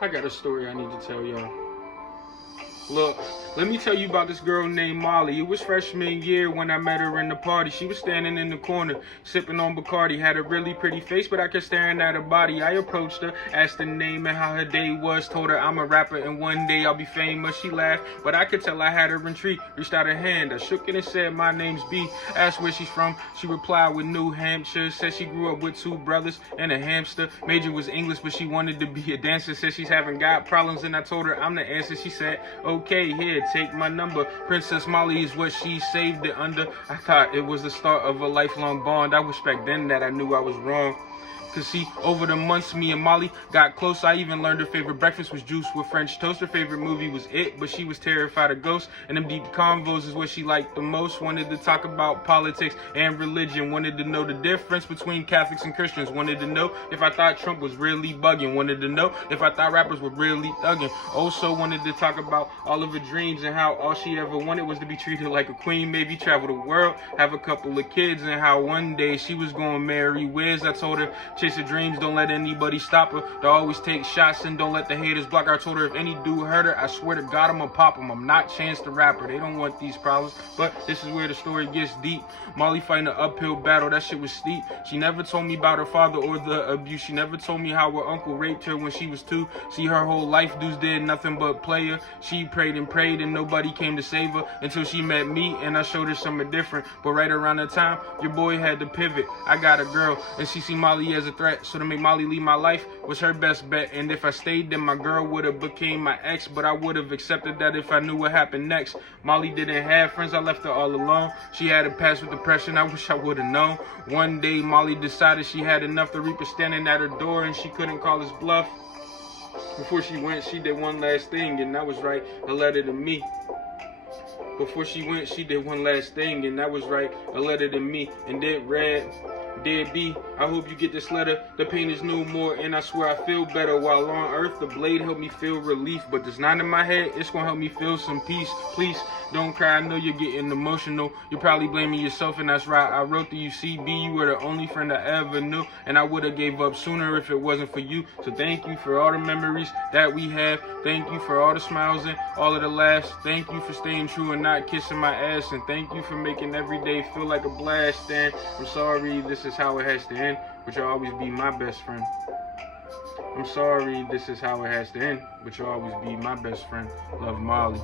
I got a story I need to tell y'all. Look, let me tell you about this girl named Molly. It was freshman year when I met her in the party. She was standing in the corner, sipping on Bacardi. Had a really pretty face, but I kept staring at her body. I approached her, asked her name and how her day was. Told her I'm a rapper and one day I'll be famous. She laughed, but I could tell I had her intrigued. Reached out her hand, I shook it and said, my name's B. Asked where she's from. She replied with New Hampshire. Said she grew up with 2 brothers and a hamster. Major was English, but she wanted to be a dancer. Said she's having God problems, and I told her I'm the answer. She said, okay, here, take my number. Princess Molly is what she saved it under. I thought it was the start of a lifelong bond. I wish back then that I knew I was wrong. Cause see, over the months, me and Molly got close. I even learned her favorite breakfast was juice with French toast. Her favorite movie was It, but she was terrified of ghosts. And them deep convos is what she liked the most. Wanted to talk about politics and religion. Wanted to know the difference between Catholics and Christians. Wanted to know if I thought Trump was really bugging. Wanted to know if I thought rappers were really thugging. Also wanted to talk about all of her dreams and how all she ever wanted was to be treated like a queen. Maybe travel the world, have a couple of kids, and how one day she was gonna marry Wiz. I told her, chase her dreams, don't let anybody stop her. To always take shots and don't let the haters block her. I told her if any dude hurt her, I swear to God I'ma pop him. I'm not Chance the Rapper. They don't want these problems. But this is where the story gets deep. Molly fighting an uphill battle, that shit was steep. She never told me about her father or the abuse. She never told me how her uncle raped her when she was 2. See, her whole life dudes did nothing but play her. She prayed and nobody came to save her until she met me and I showed her something different. But right around that time, your boy had to pivot. I got a girl and she see Molly as a threat. So to make Molly leave my life was her best bet. And if I stayed, then my girl would have became my ex. But I would have accepted that if I knew what happened next. Molly didn't have friends, I left her all alone. She had a past with depression, I wish I would have known. One day Molly decided she had enough. The Reaper standing at her door and she couldn't call his bluff. Before she went, she did one last thing, and that was write a letter to me. Before she went, she did one last thing, and that was write a letter to me. And it read, Dear B, I hope you get this letter. The pain is no more, and I swear I feel better. While on earth, the blade helped me feel relief. But there's not in my head, it's gonna help me feel some peace. Please, don't cry, I know you're getting emotional. You're probably blaming yourself, and that's right. I wrote to you, CB, you were the only friend I ever knew. And I would have gave up sooner if it wasn't for you. So thank you for all the memories that we have. Thank you for all the smiles and all of the laughs. Thank you for staying true and not kissing my ass. And thank you for making every day feel like a blast. And I'm sorry, this is how it has to end, but you'll always be my best friend. I'm sorry, this is how it has to end, but you'll always be my best friend. Love, Molly.